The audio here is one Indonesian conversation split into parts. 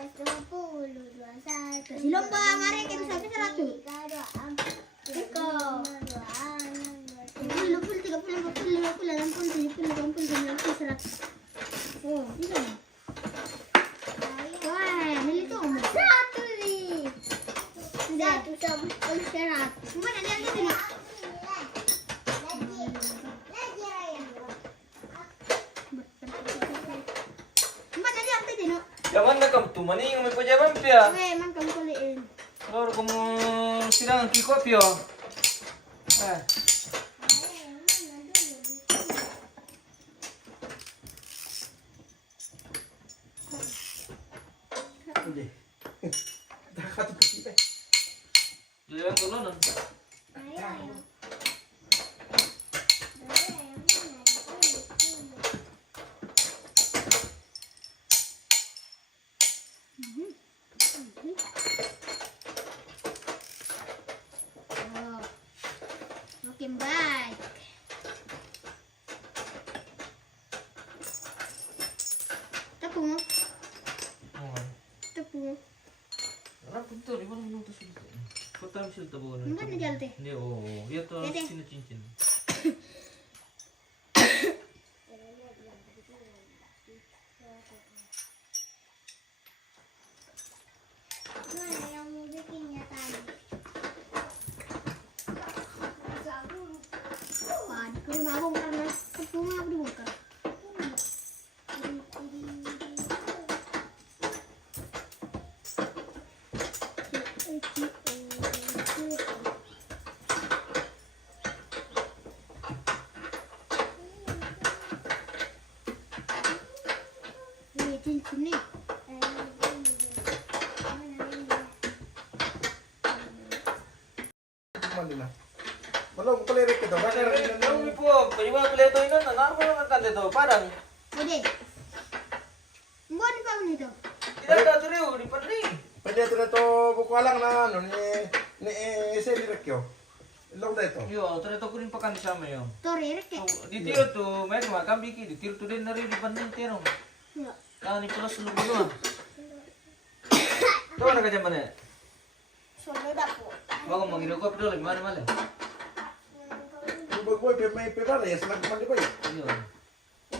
Si lomba mari kita sampai 100. Iko. 20, 30, 40, 50, 60, 70, 80, 90, 100. Oh, bisa. Wah, ini tuh satu nih. Satu sama 100. Mana dia tuh nih? Jangan nak kamu tu mana yang mau jalan pia? Oke, man kamu kuliin. Kalau kamu sidang kiko pia. Udah. Dah katu kita. Jalan dulu nan. Makin baik. Tepung. Tepung. Orang pintu di mana minum tu sini. Kau tahu sih tu boleh. Enggak nih jalte. Dia oh, dia tu Dede. cincin. Mana yang mau bikinnya tadi? Wah, dikerin abang karena tepungnya aku dibongkar. Ini cincin nih. Mana na? Belum kelirik kita. Bakar Kamu ni po, penyebab beli tu ini, nak apa nak tu padang? Udah. Mbak di kamu itu. Tidak ada teriu di padang. Pwede ito na to buko alang na ano ni ese direk yo. Long da ito. Yo, ternyata aku ni pakan di sana yo. Tori rek. Di tiro tu, mereka makan biki, di tiro tu dia nari di padang tiro. Enggak. Kau ni pulas lu berdua. Tahu nak kerja mana? Soalnya dapur. Bago mangido ko pero mana mana. Boy may pera ya senang mandi boy. Yo.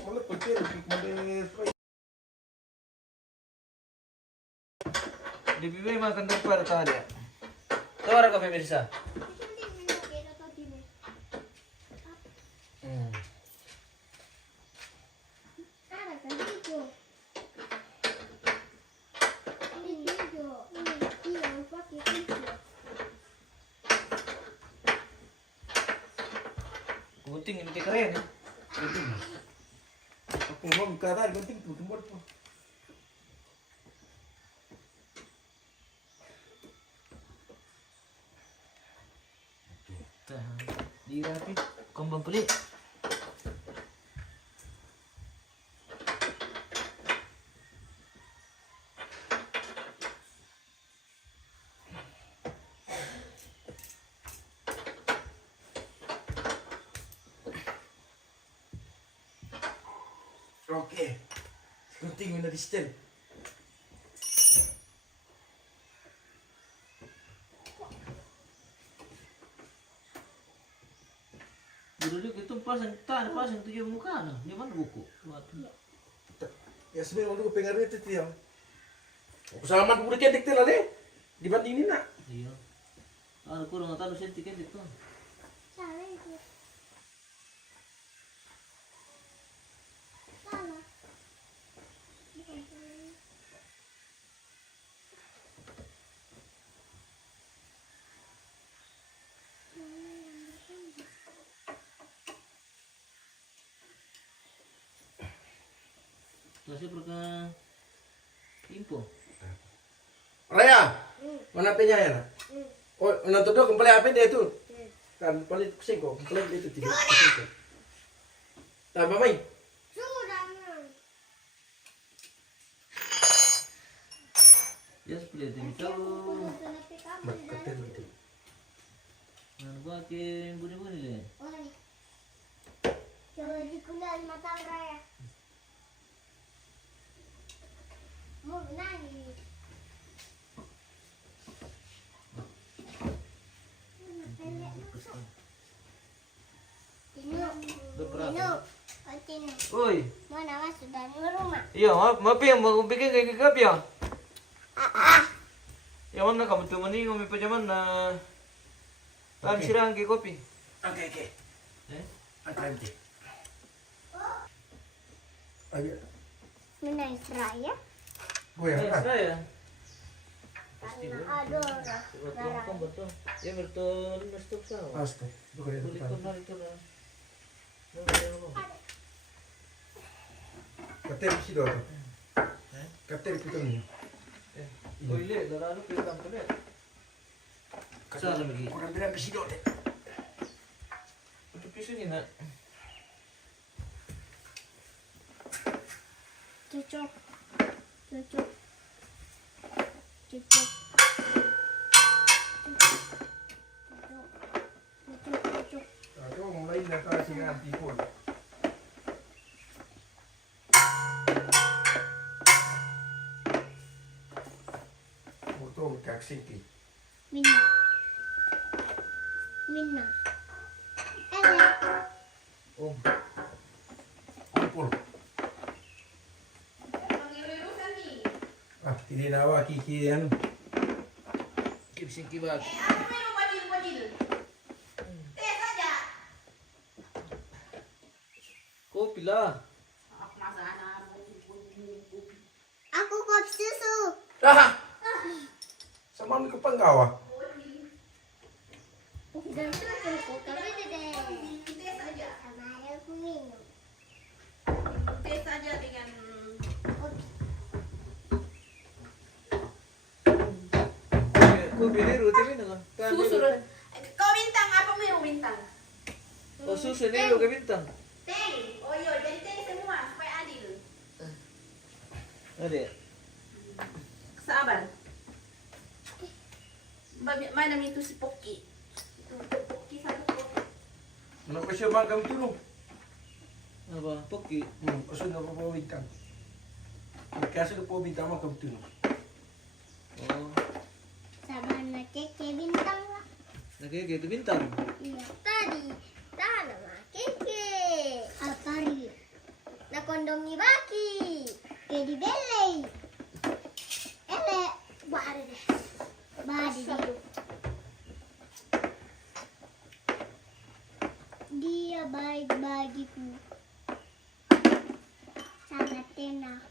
Mulai putih mandi boy. Di bibi makan tu par tadi. Tahu ada kafe bisa? Ada kan itu. Ini itu. Iya, pakai itu. Gunting ini keren. Aku mau kata penting tu timur tu. Dirapi, kembang pelik. Oke. Penting mina di stel. Dulu itu pasang tan, pasang tujuh muka nah. Di mana buku? Ya sebenarnya untuk pengaruh itu dia. Selamat budi kendik tu lah deh. Dibanding ini nak. Iya. Ah, kurang tahu senti kan itu. Cara itu. Sana. Masih perka info. Raya, mana punya ya? Oh, nonton dong kembali apa dia itu? Kan paling pusing kok, kembali dia itu tidak. Tambah main. Sudah. Ya seperti itu tahu. Berketel gitu. Nah, gua ke buni-buni deh. Coba dikuliah mata raya. Mau nangis. Tino. Uy. Mana mas sudah di rumah? Iya, mau bikin kayak kopi ya? Ya mana kamu tuh mending ngomong pajaman na. Tahan sirang kayak kopi. Oke. Eh? Angkat nanti. Ayo. Menang seraya. Gue yang angkat. Saya. Karena ada orang. Betul. Ya betul, mesti sama. Astaga, bukan itu. Kulit konar itu lah. Kater si dor. Kater kita ni. Oh ile, darah lu kita kan. Sana lagi. Orang bilang si dor. Untuk pisu ni nak. Cocok. Aku mulai nak kasih nanti pun. Betul kak Siti. Minna. Ele. Om. Kumpul. Ah, tidak nawa kiki anu. Kipsing kibag. Kopi lah. Aku kop susu. Ah. Sama mi kepanggawa. Dan susu tapi deh. Sama aku minum. Tes saja dengan Kopi ni rutin ni nak. susu. Kau bintang apa mau bintang? Oh susu ni lu ke bintang. Teh. Oh iya, jadi teh semua supaya adil. Ada. Sabar. Mana itu si Poki? Poki satu Poki. Kenapa siya magam tulong? Apa? Poki. Kasi na po bintang. Kasi na po bintang magam tulong. Oh. Sabar keke bintang lah. Nak gitu bintang. Iya tadi. Tahan sama keke. Apari. Na kondomi baki. Jadi belei. Ele. Bade deh. Bade deh. Dia baik bagiku. Sangat tenar.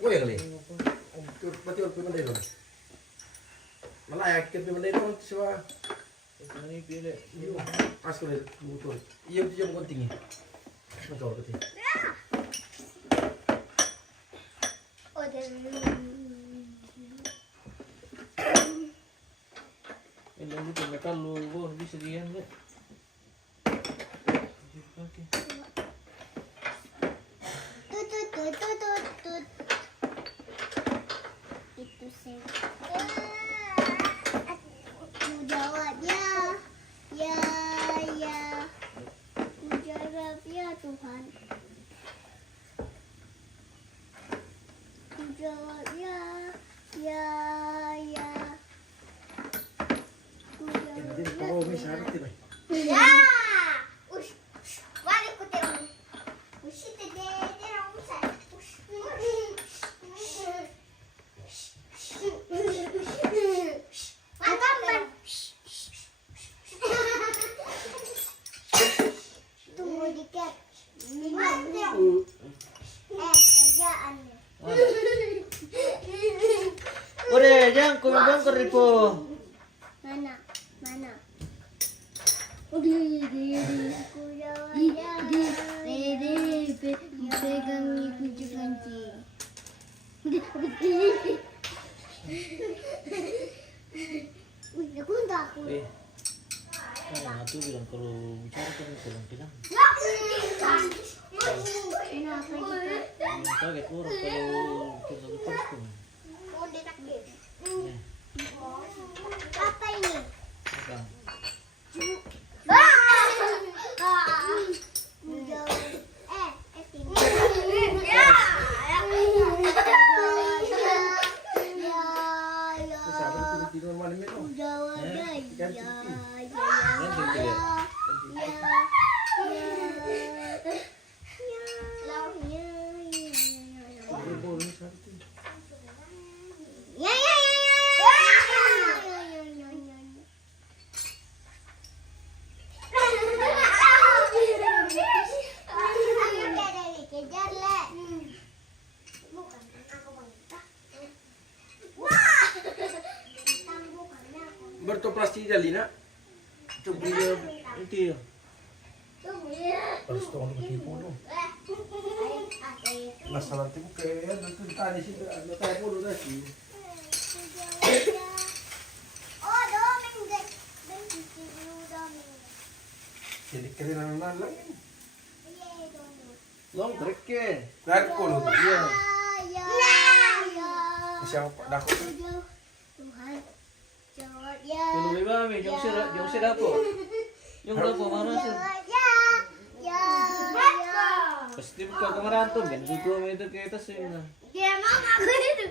Boleh kali. Pati orang pemandai dong. Malaya kita pemandai dong siapa? Ini pilih. Pas kali betul. Iya dia yang penting. Betul betul. Oh dan. Ini lu metal lu bisa dian deh. Oke. Tut. Itu sih. Aku jawabnya. Ya. Aku jawab ya Tuhan. Aku jawab ya. Aku jawab Jadi kalau misalnya tiba. ya. Ush. Balik ko terong. Ush, terong usay. Matamban. Tunggu dikit. Kerjaan. Ore, jangan kumibang ko ripo. Mana? Aku jawab ya. Pegang kunci kunci. Aku tak aku. Nah, tuh bilang kalau bicara kan bilang. Kenapa kita? Kaget orang kalau tinggal di kampung. Mau ditakdir. Apa ini? Apa? Jauh. Sini. Bertoplas tidak Lina. Coba dia itu. Harus tolong tipu dong. Masalah tipu kayak itu tadi sih ada kayak bodoh tadi. Jadi keren lagi. Long trek ke. Kan kono tuh dia. Siapa dah kok. Yung iba may yung sila po. Yung dapo mana sih? Pasti buka kemarin tuh kan itu itu kita sih. Dia mau aku itu.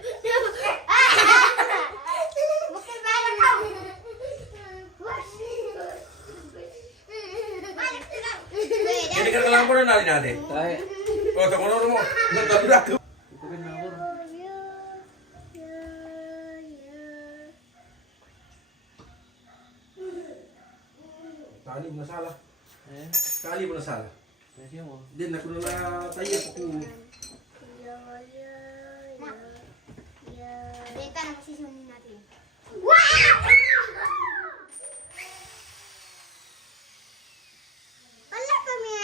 Bukan barang kamu. Jadi kan kelang bodoh nali nade. Tay. Oh tak kono mo. Nonton dah tuh. Itu kan ngawur. Kali pun salah. Eh, Kali pun salah. siya mo. Din aku nala tayo aku. Beta na kasi sunin natin. Wala kami.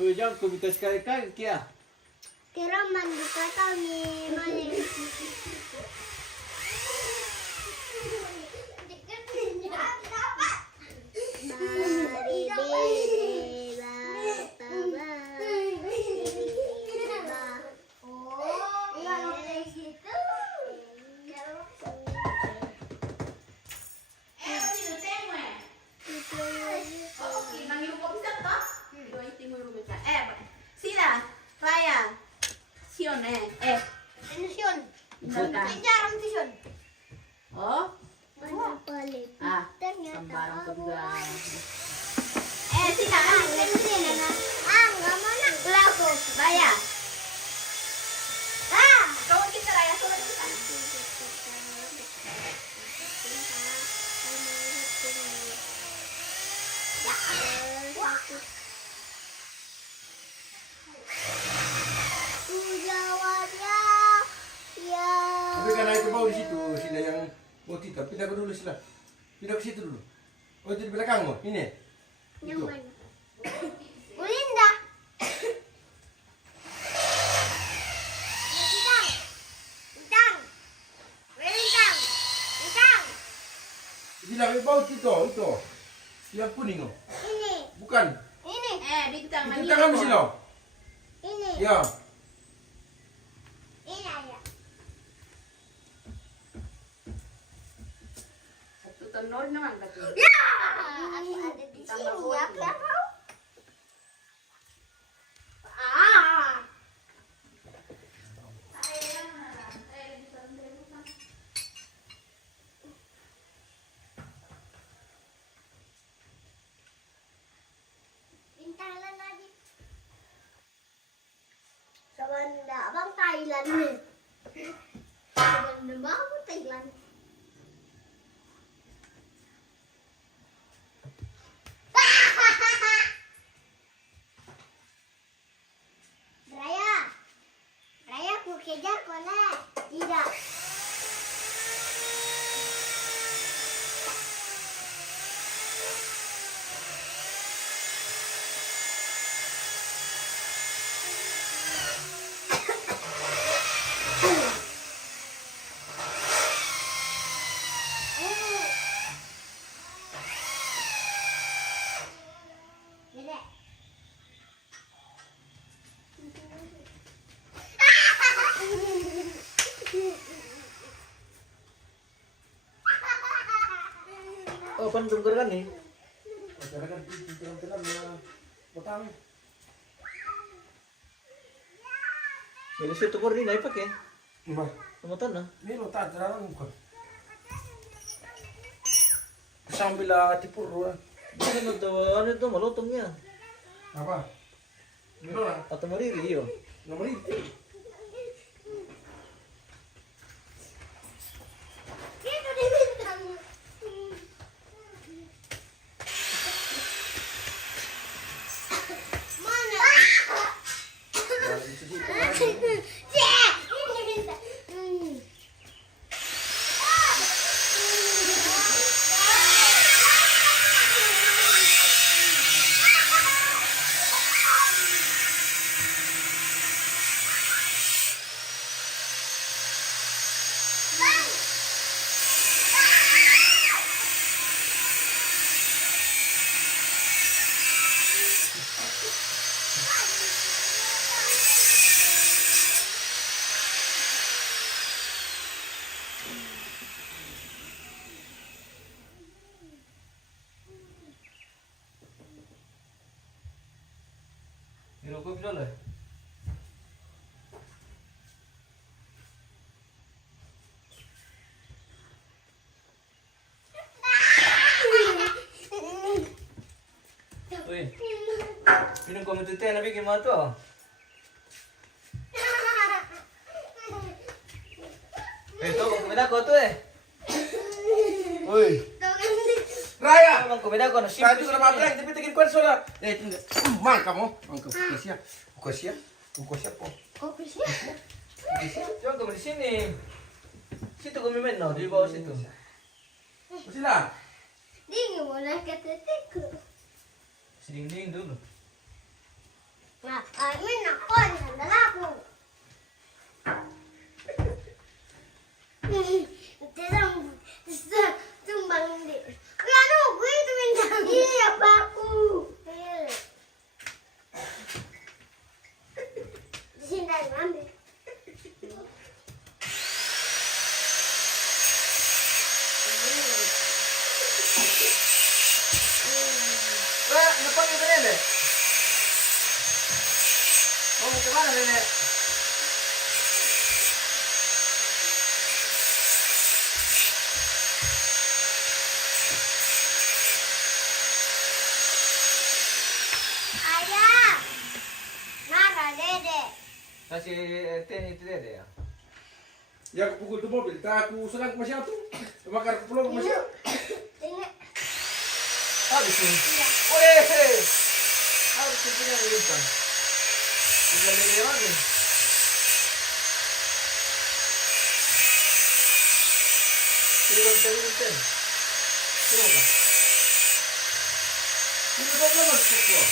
Uy, jangan kubitas kaya kaya. Kira mandika kami. Mali. Sila, Raya, Sion Sion. Bentar. Jarang si Sion. Oh, Palit. ah, Ternyata sembarang aku. kedua. Sila, sini. Nggak mau nak. Laku. Raya, Ah. kamu kita Raya suruh kita. Jawabnya ya. Tapi karena itu bau di situ, sila yang mau tidak pindah ke dulu sila. Pindah ke situ dulu. Oh itu di belakangmu, ini. Yang Itu. mana? Ulinda. Lintang. Lintang. Lintang. Lintang. Sila bau itu. Yang kuning oh. Ini. Bukan. Ini. Bintang Itu tangan sila. Ini. Ya. Ini ada. Satu tenor naman berarti. Ya. Aku ada di sini. Aku tahu. Ah. Intalan lagi. Sabanda, abang Thailand nih. Sabanda banget Thailand. Raya, Raya aku kejar kole. Tidak. Dedek. Oh, pandungker kan nih. Karena kan film-film petang. Bilis itu ko rin ay pakai. Mbah. Tumatan na. Milo ta terang ko. Sambil tipur. Ano ito, malutong yan. Apa? Milo na. At mariri yun. Nomor itu. Dito din bintang. Mana? Nirokok bisa lah. Uy, minum kau itu teh nabi gimana tuh? Tuh komeda kau tuh Oi. Raya. Emang komeda kau nasi. Tadi sudah mabrek tapi tekin kuat sudah. Mang kamu. Mang kamu. Kusia. Kusia. Kusia po. Kopi sih. Jangan kau di sini. Situ kau main no di bawah situ. Sila. Dingin mo na katatik. Seding dulu. Nah, amin ako, nandala ako. Tumbang hindi. Ano, gue itu bintang. Iya, baku. Sini ambil. Wah, depan itu nenek. Mau ke mana nenek? Ayah. Nara, dede. Kasih teh itu deh ya. Ya aku pukul tu mobil. Tak aku serang ke masyarakat tu. Bakar pulau ke masyarakat. Ini. Habis nih. Weh. Habis itu punya urusan. Tinggal dia lagi. Tinggal kita urusan. Coba. Ini berapa mas pukul?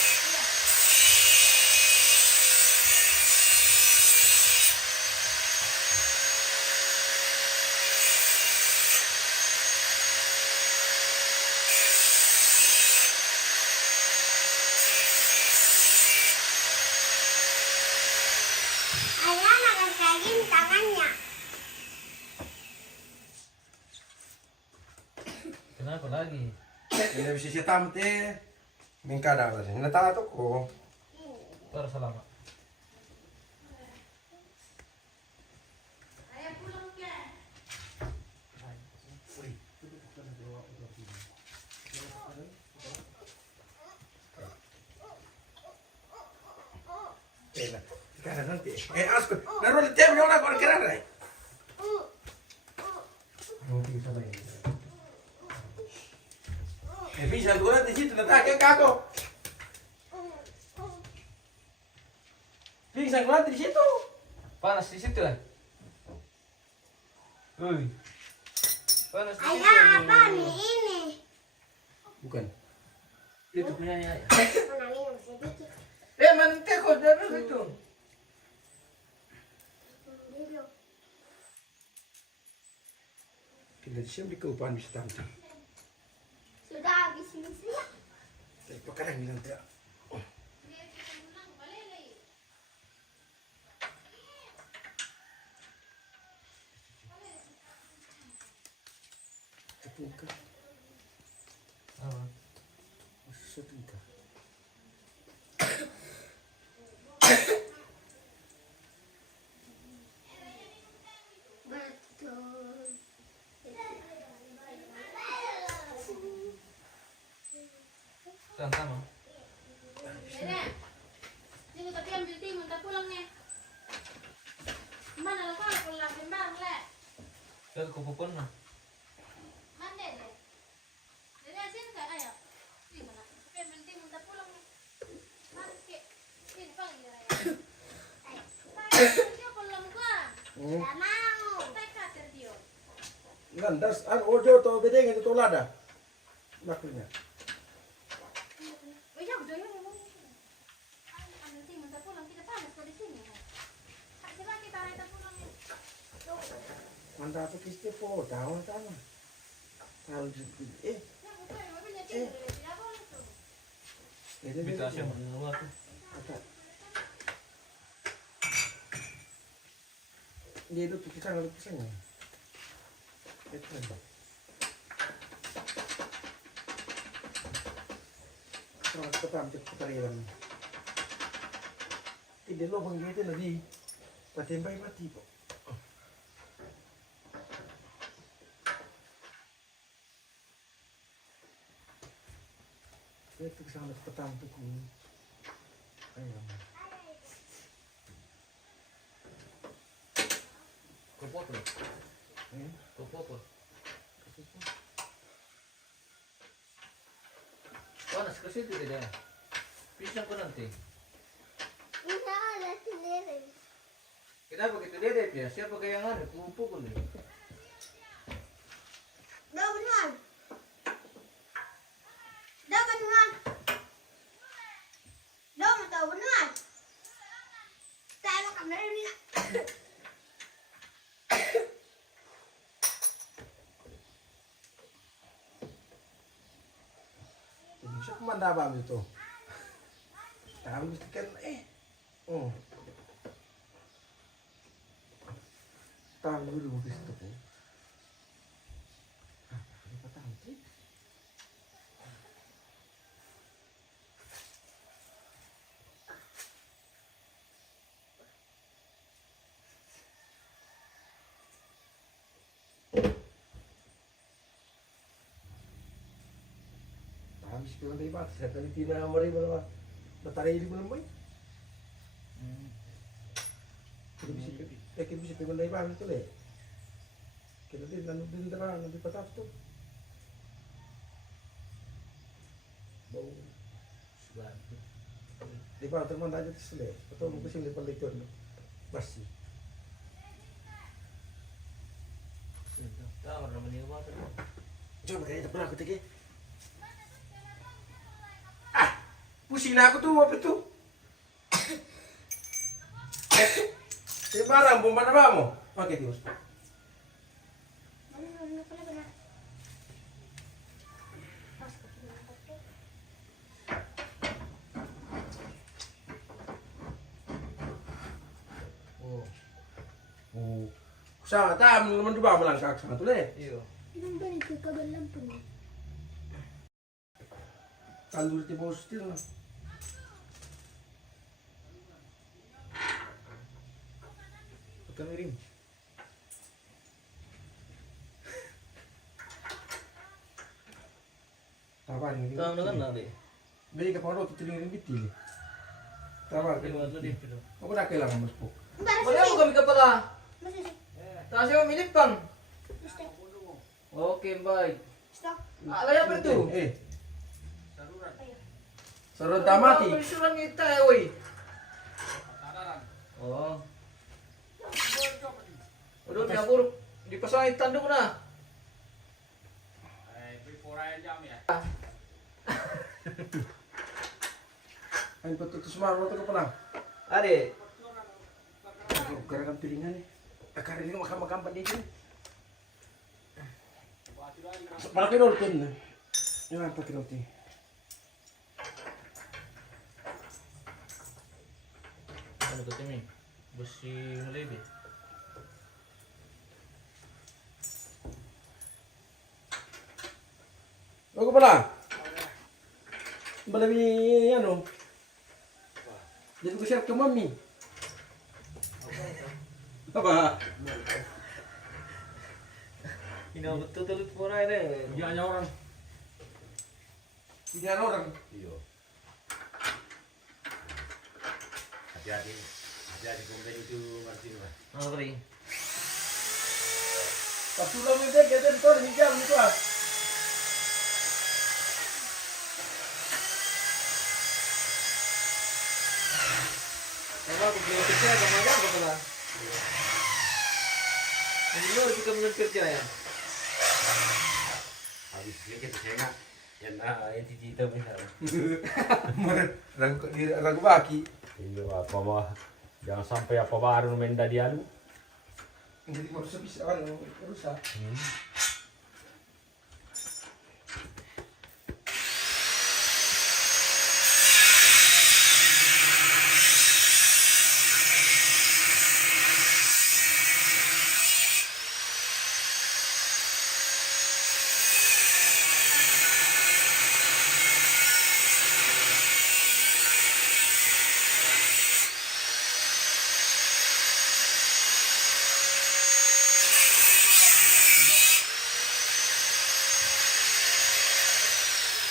Ayah makan kaging tangannya. Kenapa lagi? Ini bisa sitam teh. Mingkada tadi. Nata tu ko. Baru selamat. Sekarang nanti. Asko. Naruh di tem orang kau kira rai. Bisa tu nanti situ nata ke kako. Bisa nanti di situ. Panas di situ kan? Wih. Panas di situ. Ayah apa nih ini? Bukan. Itu punya ya. Mana minum sedikit. Mantek kok dari situ. Dulu. Kita siap di keupan bisa tampil. Sudah habis misi. Tapi pakai bilang tak. Tepungkah. Apa? Setengah. Sama. Nenek, ini tapi ambil timun, tak pulang nih. Mana lo kalau pulang sembang le? Ke kupukun mah. Mana deh? Nenek sini kan ayo. Di mana? Tapi ambil timun, tak pulang nih. Mana ke? Sini panggil ya. Dia pulang gua. Nggak mau. Tak kater dia. Landas an ojo to bedeng itu lada. Lakunya. Oh ya udah ya. Ambil timun, tak pulang kita panas kok di sini. Coba kita naik tak pulang nih. Manda apa kiste po daun tanah. Harus Ya betul, mobilnya timun tidak boleh tuh. ini Bisa sih menurut aku. Dia itu kita nggak lukisannya. Itu. Kalau kita ambil ketarian. Tidak lubang gitu nanti. Patembai mati po. Itu kesana petang tuh. Ayo. Kupukun. Eh. Kupukun. Panas ke situ dia. Pisang ko nanti. Nggak ada sendiri. Kenapa gitu dedet ya? Siapa kayak yang ada? Kupukun deh. Dah beneran. Dah beneran. Dah mau tahu beneran. Saya mau kamera ini. Bisa kemana bang itu? Tahu mesti kan tahu dulu ke situ kan. Apa tahu sih? Habis pulang dari bawah, saya tadi tina mari bawa batari di bulan boy. Kita bisa pulang dari bawah itu le. Kita di nanti terang nanti patah tuh. Bau di bawah teman aja tuh le. Atau mungkin sih lepas lekor basi. Tahu nama ni apa tu? Coba kayak pernah aku tadi. Pusing aku tuh apa tuh? Barang bom mana kamu? Oke terus. Sa, naman di ba melangkah sana tuh le? Iyo. Ilang balik ke kabar lampu nih. Tandur di bawah stil. Bukan miring. Tabar ini. Tahu dengan nanti. Beli ke pondok itu tinggal biti. Tabar Ini kan. waktu di film. Aku nak kelang mas po. Boleh aku kami kepala. Masih sih. Tak siapa milik pan. Stop. Oke baik. Stop. Apa itu? Saruran tamati. Perisuran kita ya, woi. Oh. Udah nyabur dipasangin tanduk na. Ayo betul tu semua waktu kepala. Ade. Gerakan piringan ni. Akar ini makan pada itu. Para kilo tin. Yang apa kilo tin? Ano to timi? Besi lebih. Aku pala. Balabi ano? Jadi ko share ke mami. Apa? Ini betul tuh pura ini. Dia hanya orang. Pilihan orang. Iya. Hati-hati. Hati-hati komplain itu Martin lah. Ano rin? Pasulang mo din, kaya dito, hijab dito ah. Sama aku beli kerja sama aja apa pula? Ini lo kita menurut kerja ya? Habis sedikit saya nggak. Yan na, yung titito mo sa Ragu baki. Hindi apa ba? Jangan sampai apa baru main dadian. Hindi mo bisa ano, rusa.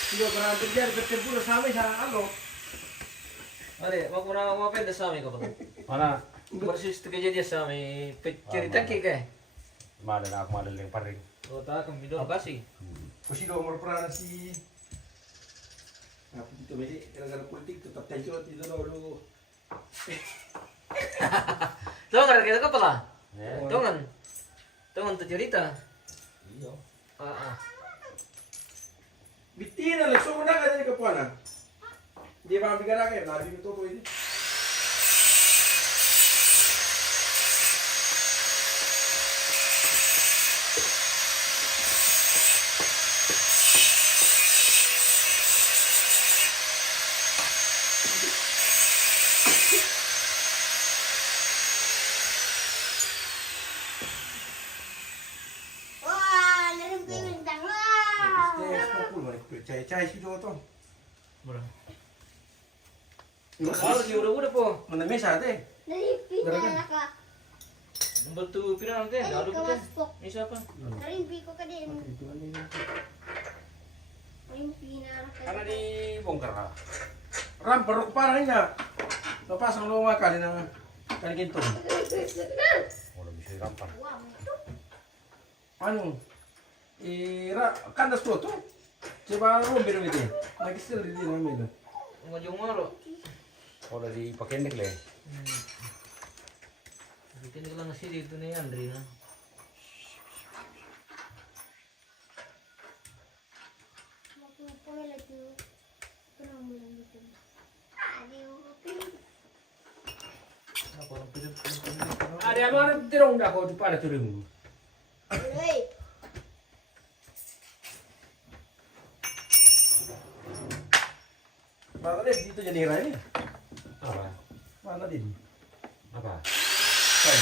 Hindi ko na bigyan, puro sa amin sa ano. Are, wag mo na umapenda sa amin kapag. Mana? Persis itu kejadian sa amin. Cerita kaya. Mana na ako madaling pa rin. Oh, tak kami doon kasih. Kasi daw marapara na si... Dito may gara-gara politik, tetap tayo dito daw. Tungan kita ka pala. Eh? Tungan. Tungan tu cerita. Iyo. Ah. Bitina, langsung na ka din kapuanan. Hindi ba ang bigara kayo? Nabi mo to ini. Wah, lalim ko yung bintang. Cahaya si Joto. Bro. Kalau di udah po. Mana mesa ate? Nalipin na ka. Bantu pira nanti. Ay, Lalu kawas kita. po. Ini siapa? Nalimpi ko ka din. Nalimpi na ka. Karena dibongkar lah. Ram, peruk parah niya. Napasang luma kali na ginto. Wala bisa dirampar. Wow. Ano? Kandas to to. Coba rombir gitu. Nagistil di namin. Ngajong maro. Wala di pakendek le. Bikin ko lang si dito ni Andre na. Mapupulat yung kurang mo lang dito. Adiyo. Ako lang pinag. Ada yang mana tirong dah kau pada turun. Uy. Mana deh dito jadi ini? Apa? Mana din? Apa? Say.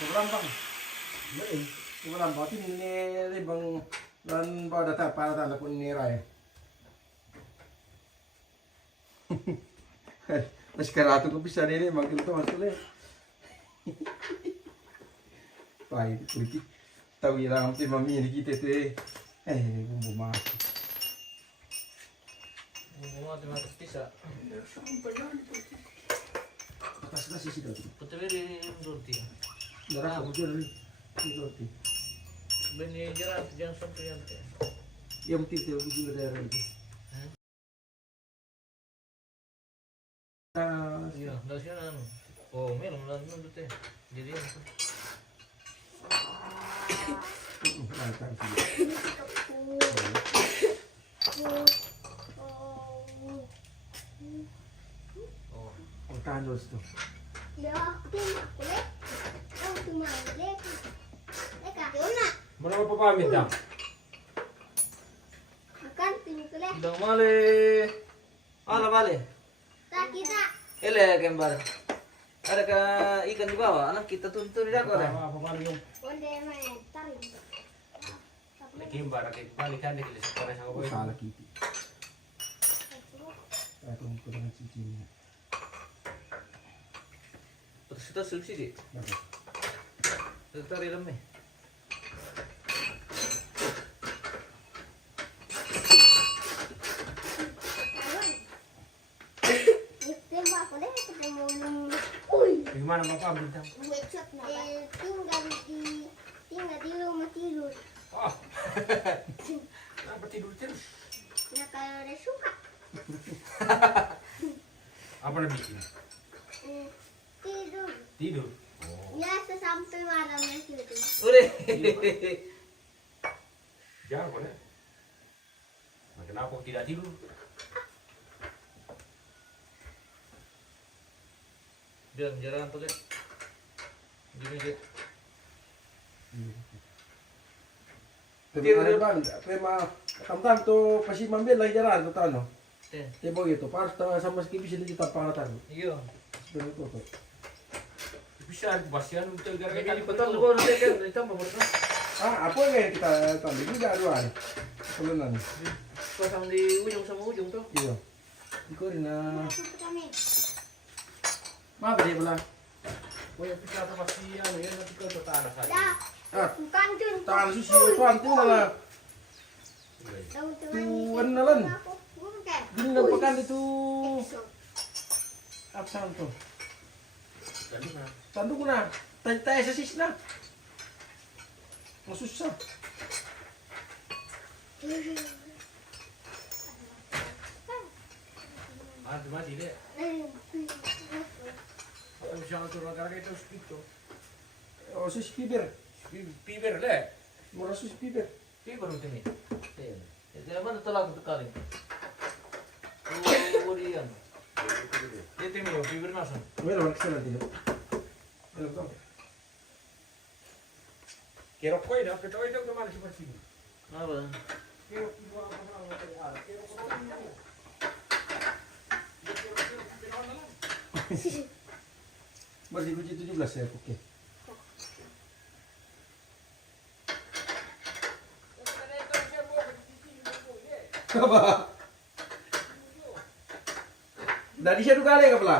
Sobrang bang. Sobrang bang. Ini bang dan bawa data para tanda pun ni Rai. Mas karato ko bisa nila magluto mas tuloy. Pai politik. Tahu ilang ti mami ni kita te. Bumbu Mga tumatas pisa. Atas na sisi dito. Putri roti. Darah ko dito roti. Beni jalan jangan sampai yang teh. Yang tito ko dito darah dito. Iya, dari sini anu. Oh, meron lang nung teh. Jadi yang oh, Ang tanos to. Diba, kulit. Ang tumalik. Teka, yun na. Mana apa pamit dah? Makan, pinukulit. udah male. Ala male. Tak kita. Ele kembar. Ada ka ikan di bawah, anak kita tuntun di dakor. Apa pamit yung? Onde main tarik. Lagi barak balikan deh di sekolah sama boy. Salah kiti. Atau dengan cincinnya. Terus kita subsidi. Bagus. Kita tarik dalam nih. Tembak aku deh ketemu. Uy. Gimana Bapak bintang? Website tinggal di rumah tidur. Oh. Kenapa tidur terus? Nah kalau udah suka Apa lebih bikin? tidur. Tidur. Biasa sampai malamnya tidur. Udah. Jangan boleh. Nah, kenapa tidak tidur? Dia jarang tuh deh. Gini deh. Tidur bang, tema tam tu pasti mambil lagi jalan tu tahu no. Eh, Tebo gitu, pas sama sekali bisa ditapang tahu. iya. Seperti itu tuh. Bisa pasian untuk Kayak gara-gara gini petang gua nanti kan ditambah berapa? Apa yang kita tahu ini dah dua hari. Sebulan. Pasang di ujung sama ujung tuh. Iya. Ikorina. Kami. Maaf dia bilang. Oh yang pisah atau pasian ya nanti kau tak ada saja. Dah. Ah, Bukan tuh. tangan susi itu antu lah. Tahu Tuan nalan. Bukan. Gini pekan itu. Apa tuh? Tadi mana? Tandu kuna. Tay sesis na. Masusah. Ada masih deh. Apa bisa ngatur gara-gara itu gitu. Oh susi piber. Piber deh. Murah susi piber. Ini baru ini. Iya. Jadi mana telah kali. Kemudian. Itu nih, bibir nasa. Mira, van kesana dia. Mira, tong. Kira kau ini apa tahu itu kemana sih pasti. Apa? Kira kau apa nama kau ada. Kira kau ini. Masih kunci 17 ya, oke. Apa? Dari siya kali ka pala?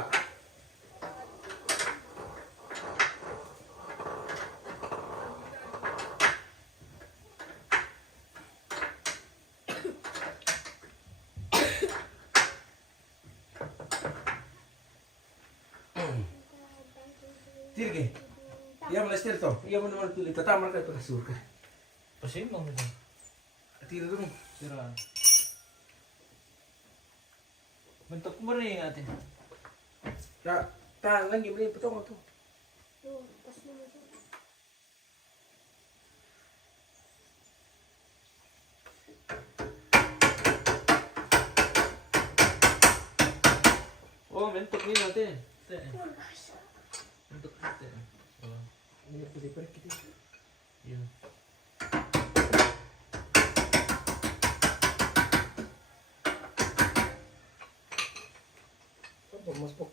Tirge. Iya mulai setel toh. Iya mau nomor tulis. Tatamar ka ito kasur ka. Pasimbang itu. Tira dulu. Sira. Bentuk mering atin. Ta lagi beli potong tuh. Tuh, pas dulu tuh. Oh, bentuk ini nanti. Bentuk itu. Oh, Ini putih-putih kita. iya. Mas pok.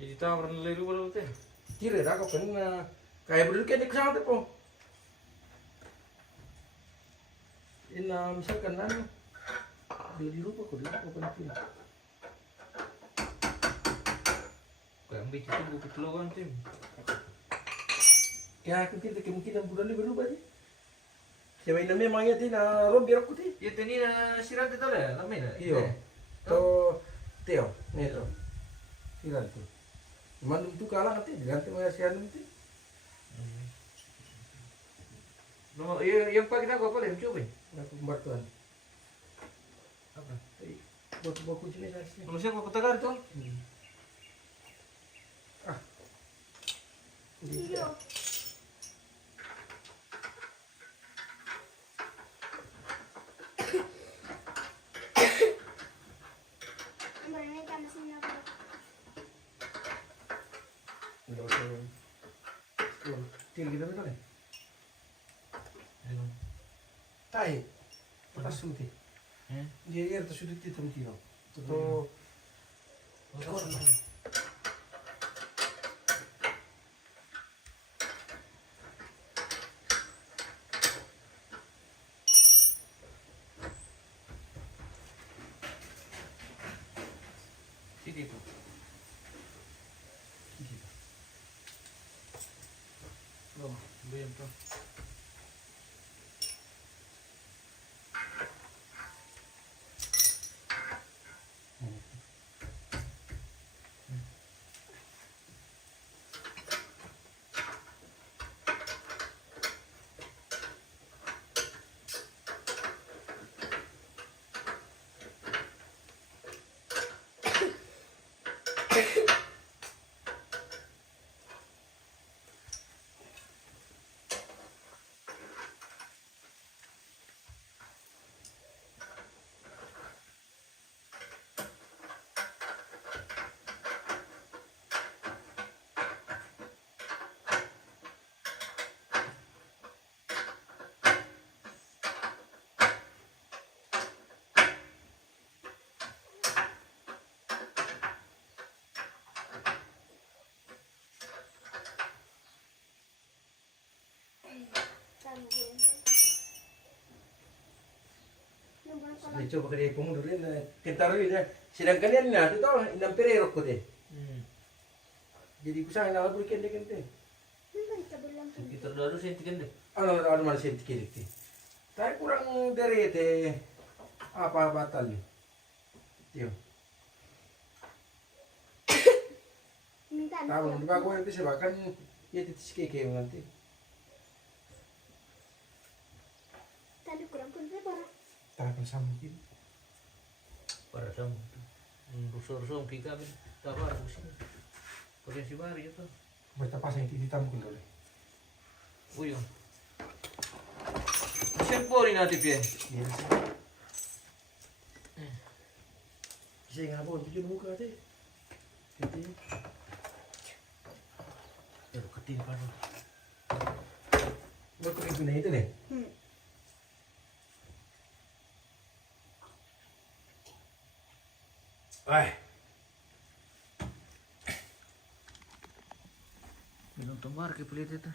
Jadi tahu pernah liru baru teh. Tira dah kau kena. Kayak berdua kayak di kesana po. Ina misalkan ano. Di lupa ko penting. Kayak ambil itu buku teluan tim. Kaya kung kemungkinan bulan ni berubah di. Siya may namay mga din na rombir ako di. Ya tadi na sirat itu lah, lama dah. Iyo. To Teo, neto. Silan to. Manum tu kalang ati, diganti mga siya nung ti. No, yang pakai aku apa lem coba. Ako batuan. Apa? Ay, batu-batu jenis asli. Kalau siapa kau tegar tuh? Iyo. Berani kan sini aku. Hindi ko sa. Tingin kita na Tai. Patas suti. Dia air tu sudah kita mungkin. Tu. Sige po. Oh, bayam to. Saya coba kerja pemundurin kentaruin ya. Sedangkan dia nah, tu tahu inam perero ko deh. Jadi kusang na bulu kende kende. Sekitar 200 cm kan deh. Ano man senti kiri. Tapi kurang dari teh apa batal ni. Tio. Tahu di bago itu sebakan ya titis keke nanti. Tadi kurang pun berapa? Tahan sama mungkin. Para sama. Rusuh-rusuh pika bin. Tawar pusing. Potensi bari itu. Basta pasang itu hitam pun dulu. Uyo. Sempori natin piye. Yes. Kasi nga po, tujuan muka teh. Kasi. Pero katin pa rin. Ba't ko ito na ito eh? Ay. Minum tomar ke pelit itu.